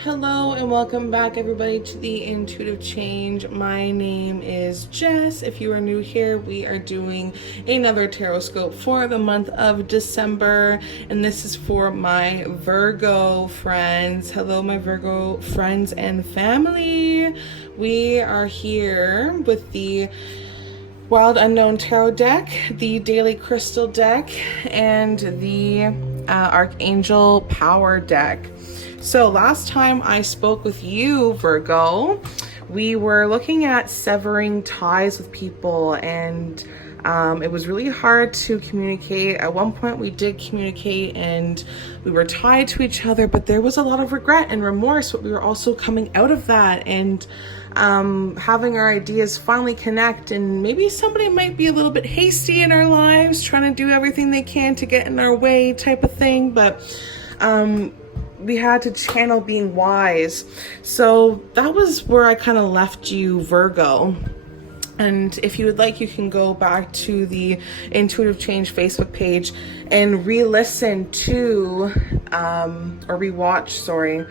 Hello and welcome back everybody to the Intuitive Change. My name is Jess. If you are new here, we are doing another Tarotscope for the month of December, and this is for my Virgo friends. Hello my Virgo friends and family. We are here with the Wild Unknown Tarot deck, the Daily Crystal deck, and the Archangel Power deck. So last time I spoke with you, Virgo, we were looking at severing ties with people, and it was really hard to communicate. At one point we did communicate and we were tied to each other, but there was a lot of regret and remorse, but we were also coming out of that and having our ideas finally connect. And maybe somebody might be a little bit hasty in our lives, trying to do everything they can to get in our way type of thing, but we had to channel being wise. So that was where I kind of left you, Virgo. And if you would like, you can go back to the Intuitive Change Facebook page and re-listen to, or re-watch, sorry,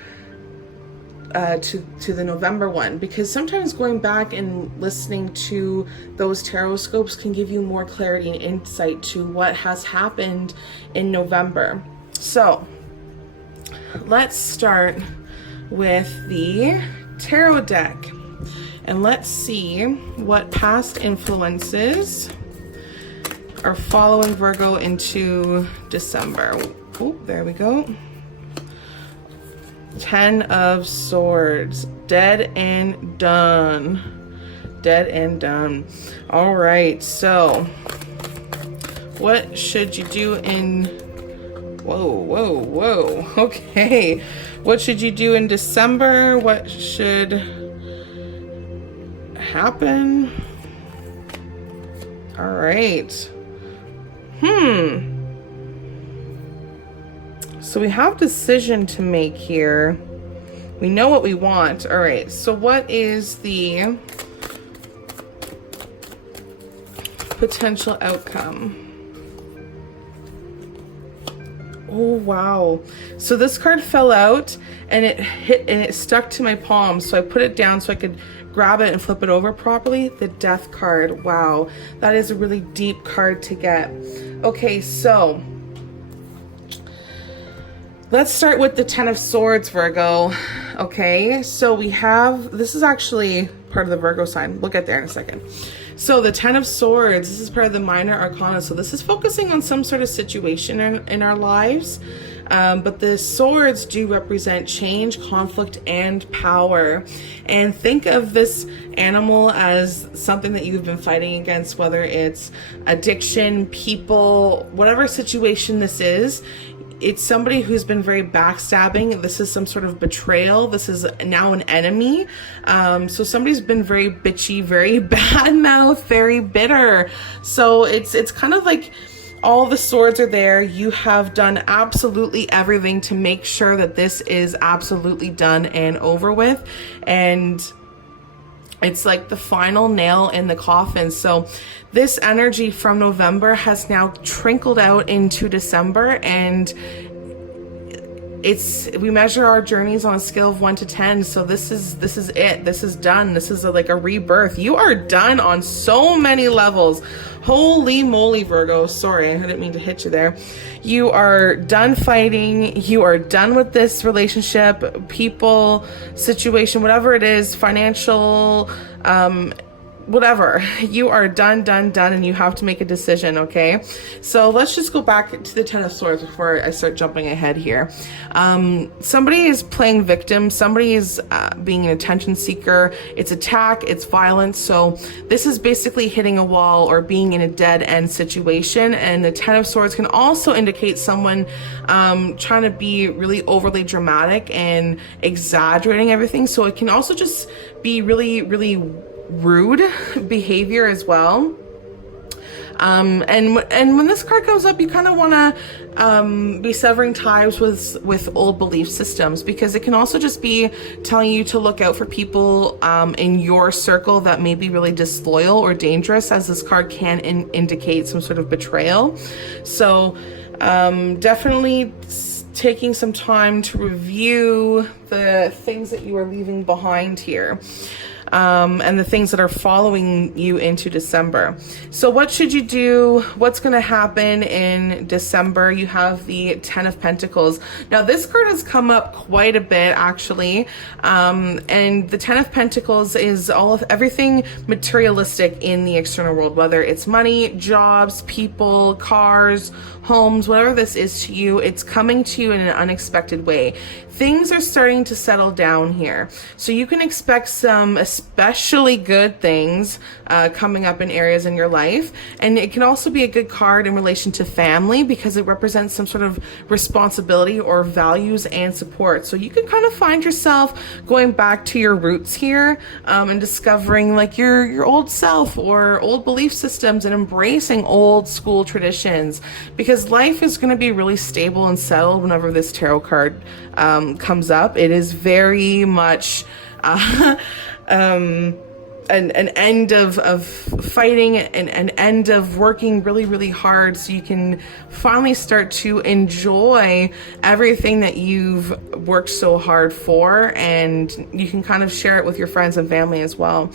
to the November one, because sometimes going back and listening to those tarot scopes can give you more clarity and insight to what has happened in November. So let's start with the tarot deck and let's see what past influences are following Virgo into December. Oh, there we go. 10 of Swords. Dead and done. Dead and done. All right, so what should you do in... Whoa. Okay. What should you do in December? What should happen? All right. So we have decision to make here. We know what we want. All right. So what is the potential outcome? Oh, wow. So this card fell out and it hit and it stuck to my palm. So I put it down so I could grab it and flip it over properly. The Death card. Wow. That is a really deep card to get. Okay, so let's start with the 10 of Swords, Virgo. Okay, so we have, this is actually part of the Virgo sign. We'll get there in a second. So the 10 of Swords, this is part of the minor arcana. So this is focusing on some sort of situation in our lives. But the swords do represent change, conflict, and power. And think of this animal as something that you've been fighting against, whether it's addiction, people, whatever situation this is. It's somebody who's been very backstabbing. This is some sort of betrayal. This is now an enemy. So somebody's been very bitchy, very bad mouth, very bitter. So it's kind of like all the swords are there. You have done absolutely everything to make sure that this is absolutely done and over with. And it's like the final nail in the coffin. So this energy from November has now trickled out into December, and we measure our journeys on a scale of 1 to 10. So this is it. This is done. This is like a rebirth. You are done on so many levels. Holy moly, Virgo. Sorry, I didn't mean to hit you there. You are done fighting. You are done with this relationship, people, situation, whatever it is, financial, whatever. You are done, and you have to make a decision, okay? So let's just go back to the 10 of Swords before I start jumping ahead here. Somebody is playing victim. Somebody is being an attention seeker. It's attack, it's violence. So this is basically hitting a wall or being in a dead end situation. And the 10 of Swords can also indicate someone trying to be really overly dramatic and exaggerating everything. So it can also just be really, really rude behavior as well. And when this card comes up, you kind of want to be severing ties with old belief systems, because it can also just be telling you to look out for people in your circle that may be really disloyal or dangerous, as this card can indicate some sort of betrayal. So definitely taking some time to review the things that you are leaving behind here. And the things that are following you into December. So what should you do? What's going to happen in December? You have the Ten of Pentacles. Now this card has come up quite a bit, actually. And the Ten of Pentacles is all of everything materialistic in the external world, whether it's money, jobs, people, cars, homes, whatever this is to you, it's coming to you in an unexpected way. Things are starting to settle down here. So you can expect some especially good things coming up in areas in your life. And it can also be a good card in relation to family, because it represents some sort of responsibility or values and support. So you can kind of find yourself going back to your roots here, and discovering like your old self or old belief systems, and embracing old school traditions, because life is going to be really stable and settled whenever this tarot card comes up. It is very much an end of fighting, and an end of working really, really hard, so you can finally start to enjoy everything that you've worked so hard for, and you can kind of share it with your friends and family as well.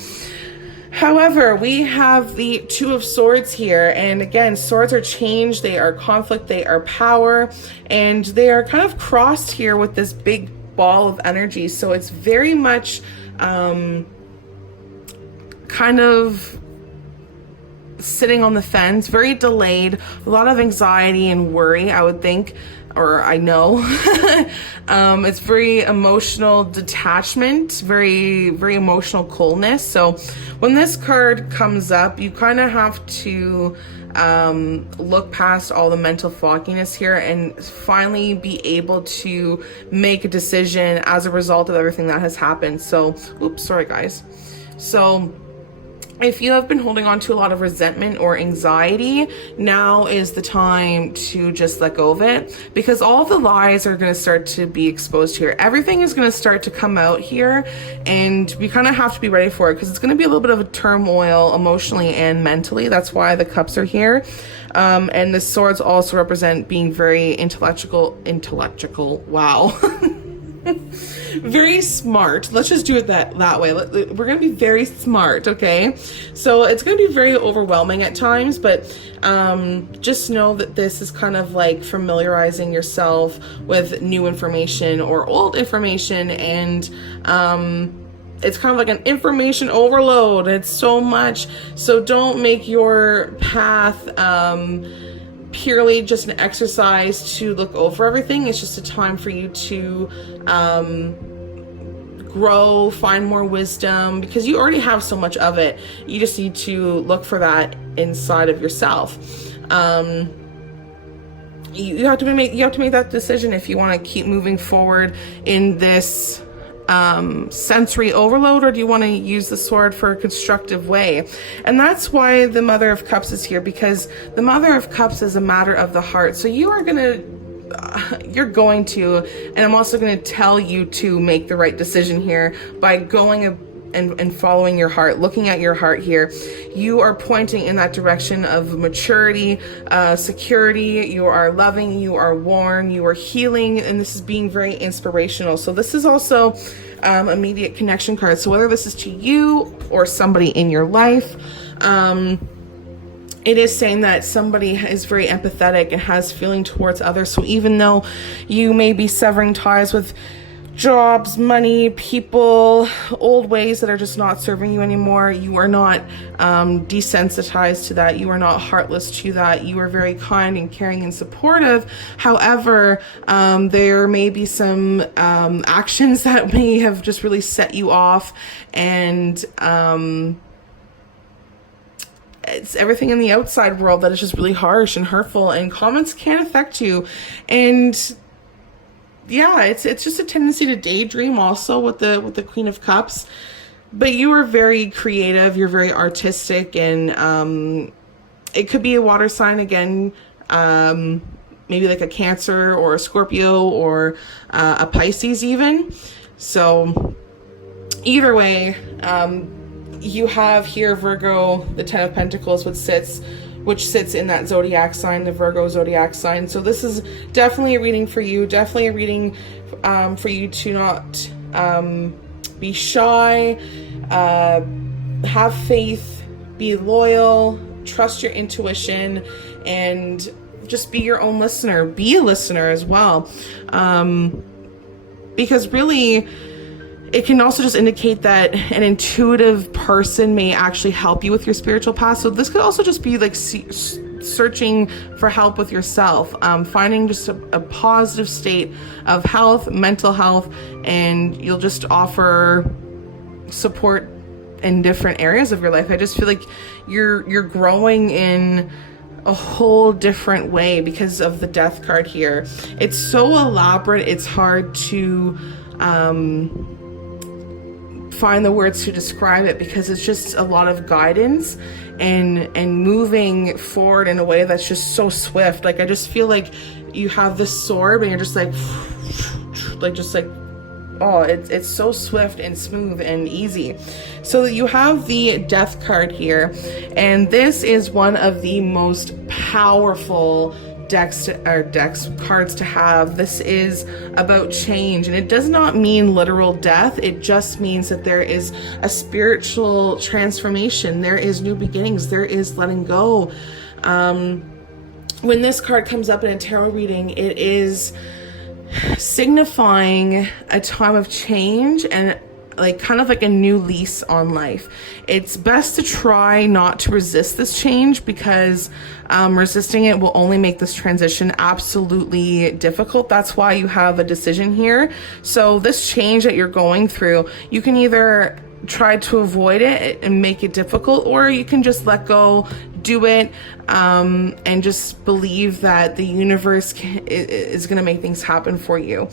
However, we have the Two of Swords here, and again, swords are change, they are conflict, they are power, and they are kind of crossed here with this big ball of energy. So it's very much kind of sitting on the fence, very delayed, a lot of anxiety and worry, I would think, or I know. It's very emotional detachment, very, very emotional coldness. So when this card comes up, you kind of have to look past all the mental fogginess here and finally be able to make a decision as a result of everything that has happened. So, oops, sorry guys. So if you have been holding on to a lot of resentment or anxiety, now is the time to just let go of it, because all the lies are going to start to be exposed here. Everything is going to start to come out here, and we kind of have to be ready for it, because it's going to be a little bit of a turmoil emotionally and mentally. That's why the cups are here. And the swords also represent being very intellectual, wow. Very smart. Let's just do it that way. We're going to be very smart, okay? So it's going to be very overwhelming at times, but just know that this is kind of like familiarizing yourself with new information or old information, and it's kind of like an information overload. It's so much. So don't make your path purely just an exercise to look over everything. It's just a time for you to grow, find more wisdom, because you already have so much of it. You just need to look for that inside of yourself. You have to make that decision if you want to keep moving forward in this sensory overload, or do you want to use the sword for a constructive way? And that's why the Mother of Cups is here, because the Mother of Cups is a matter of the heart. So you're going to, and I'm also going to tell you to make the right decision here by going and following your heart, looking at your heart here. You are pointing in that direction of maturity, security. You are loving, you are warm, you are healing, and this is being very inspirational. So this is also immediate connection card. So whether this is to you or somebody in your life, it is saying that somebody is very empathetic and has feeling towards others. So even though you may be severing ties with jobs, money, people, old ways that are just not serving you anymore, you are not desensitized to that. You are not heartless to that. You are very kind and caring and supportive. However, there may be some actions that may have just really set you off, and it's everything in the outside world that is just really harsh and hurtful, and comments can affect you. And yeah, it's just a tendency to daydream also with the Queen of Cups. But you are very creative, you're very artistic, and it could be a water sign again, maybe like a Cancer or a Scorpio or a Pisces even. So either way, you have here Virgo, the Ten of Pentacles, which sits in that zodiac sign, the Virgo zodiac sign. So this is definitely a reading for you, definitely a reading for you to not be shy, have faith, be loyal, trust your intuition, and just be your own listener. Be a listener as well. Because really, it can also just indicate that an intuitive person may actually help you with your spiritual path. So this could also just be like searching for help with yourself, finding just a positive state of health, mental health, and you'll just offer support in different areas of your life. I just feel like you're growing in a whole different way because of the Death card here. It's so elaborate, it's hard to find the words to describe it, because it's just a lot of guidance and moving forward in a way that's just so swift. Like, I just feel like you have this sword and you're just like oh, it's so swift and smooth and easy. So you have the Death card here, and this is one of the most powerful cards to have. This is about change, and it does not mean literal death. It just means that there is a spiritual transformation. There is new beginnings. There is letting go. When this card comes up in a tarot reading, it is signifying a time of change and like kind of like a new lease on life. It's best to try not to resist this change, because resisting it will only make this transition absolutely difficult. That's why you have a decision here. So this change that you're going through, you can either try to avoid it and make it difficult, or you can just let go, do it, and just believe that the universe is going to make things happen for you.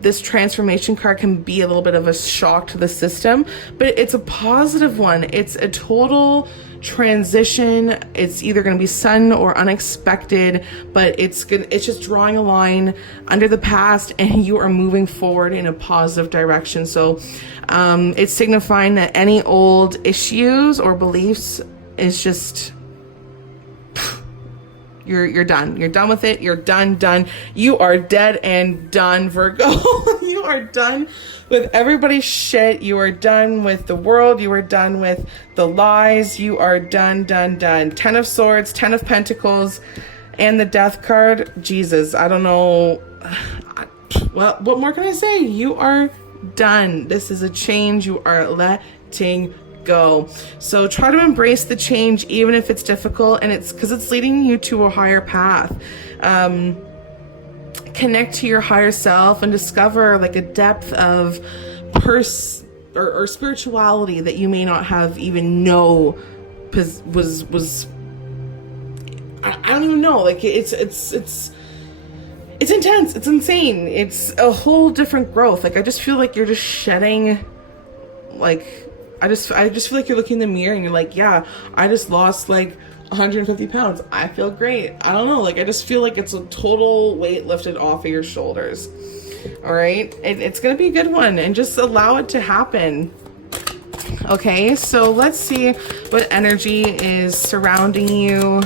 This transformation card can be a little bit of a shock to the system, but it's a positive one. It's a total transition. It's either going to be sudden or unexpected, but it's just drawing a line under the past, and you are moving forward in a positive direction. So it's signifying that any old issues or beliefs is just, you're done. You're done with it. You're done. You are dead and done, Virgo. You are done with everybody's shit. You are done with the world. You are done with the lies. You are done. Ten of Swords, Ten of Pentacles, and the Death card. Jesus, I don't know. Well, what more can I say? You are done. This is a change. You are letting go. So try to embrace the change, even if it's difficult, and it's because it's leading you to a higher path. Connect to your higher self and discover like a depth of or spirituality that you may not have even know was I don't even know. Like it's intense. It's insane. It's a whole different growth. Like, I just feel like you're just shedding, like, I just feel like you're looking in the mirror and you're like, yeah, I just lost like 150 pounds. I feel great. I don't know. Like, I just feel like it's a total weight lifted off of your shoulders. All right. It's going to be a good one, and just allow it to happen. Okay. So let's see what energy is surrounding you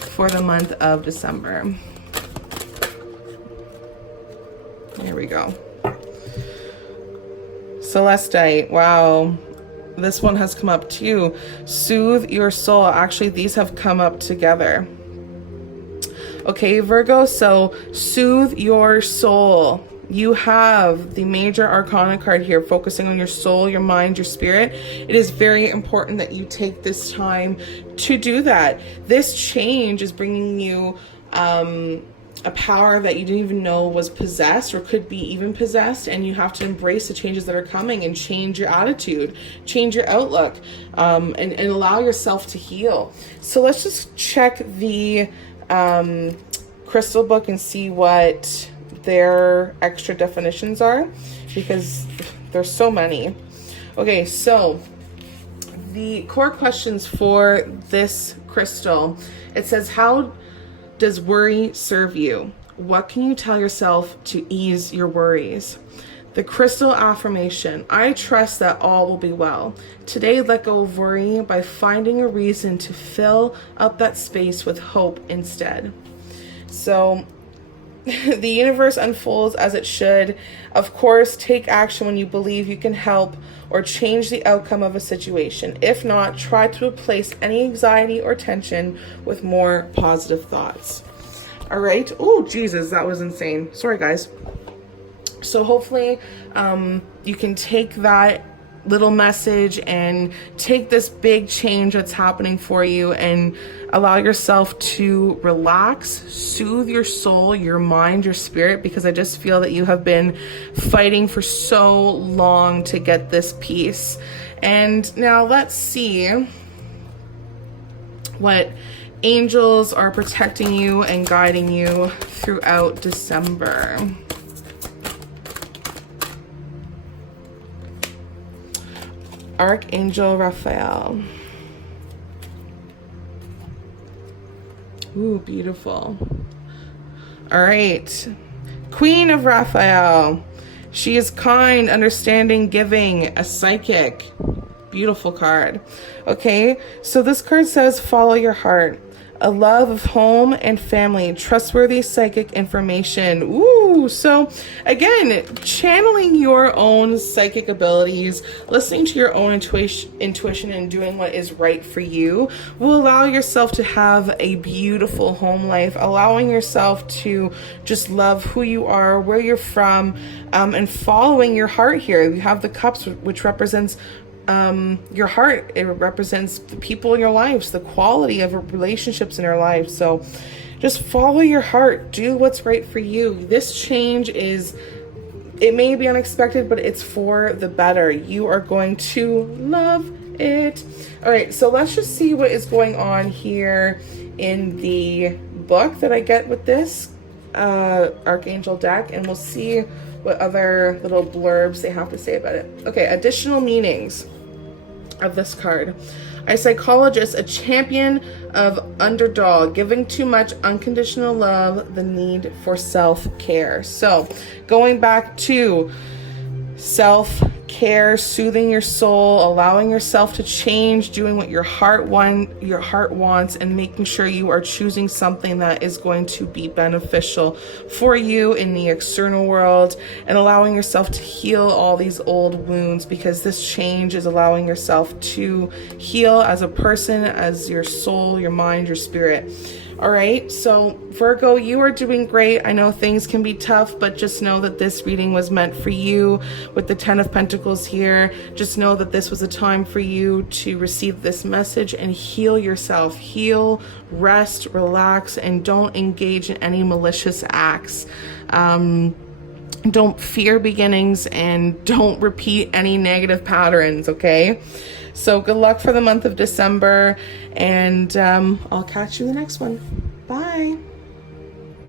for the month of December. Here we go. Celestite. Wow. This one has come up too. Soothe your soul. Actually, these have come up together. Okay, Virgo, so soothe your soul. You have the major arcana card here, focusing on your soul, your mind, your spirit. It is very important that you take this time to do that. This change is bringing you a power that you didn't even know was possessed, or could be even possessed, and you have to embrace the changes that are coming and change your attitude, change your outlook, and allow yourself to heal. So let's just check the crystal book and see what their extra definitions are, because there's so many. Okay, so the core questions for this crystal. It says, how does worry serve you? What can you tell yourself to ease your worries? The crystal affirmation, I trust that all will be well. Today, let go of worry by finding a reason to fill up that space with hope instead. So the universe unfolds as it should. Of course, take action when you believe you can help or change the outcome of a situation. If not, try to replace any anxiety or tension with more positive thoughts. All right. Oh, Jesus, that was insane. Sorry, guys. So hopefully you can take that little message and take this big change that's happening for you and allow yourself to relax, soothe your soul, your mind, your spirit, because I just feel that you have been fighting for so long to get this peace. And now let's see what angels are protecting you and guiding you throughout December. Archangel Raphael. Ooh, beautiful. All right. Queen of Raphael. She is kind, understanding, giving, a psychic. Beautiful card. Okay, so this card says, follow your heart. A love of home and family, trustworthy psychic information. Ooh, so again, channeling your own psychic abilities, listening to your own intuition and doing what is right for you will allow yourself to have a beautiful home life, allowing yourself to just love who you are, where you're from, and following your heart here. You have the cups, which represents your heart. It represents the people in your lives, the quality of relationships in your lives. So just follow your heart, do what's right for you. This change it may be unexpected, but it's for the better. You are going to love it. All right, so let's just see what is going on here in the book that I get with this Archangel deck, and we'll see what other little blurbs they have to say about it. Okay, additional meanings of this card. A psychologist, a champion of underdog, giving too much unconditional love, the need for self-care. So going back to self-care, soothing your soul, allowing yourself to change, doing what your heart wants, and making sure you are choosing something that is going to be beneficial for you in the external world, and allowing yourself to heal all these old wounds, because this change is allowing yourself to heal as a person, as your soul, your mind, your spirit. All right, so Virgo, you are doing great. I know things can be tough, but just know that this reading was meant for you. With the 10 of Pentacles here, just know that this was a time for you to receive this message and heal yourself. Heal, rest, relax, and don't engage in any malicious acts. Don't fear beginnings, and don't repeat any negative patterns, okay? So good luck for the month of December, and I'll catch you in the next one. Bye.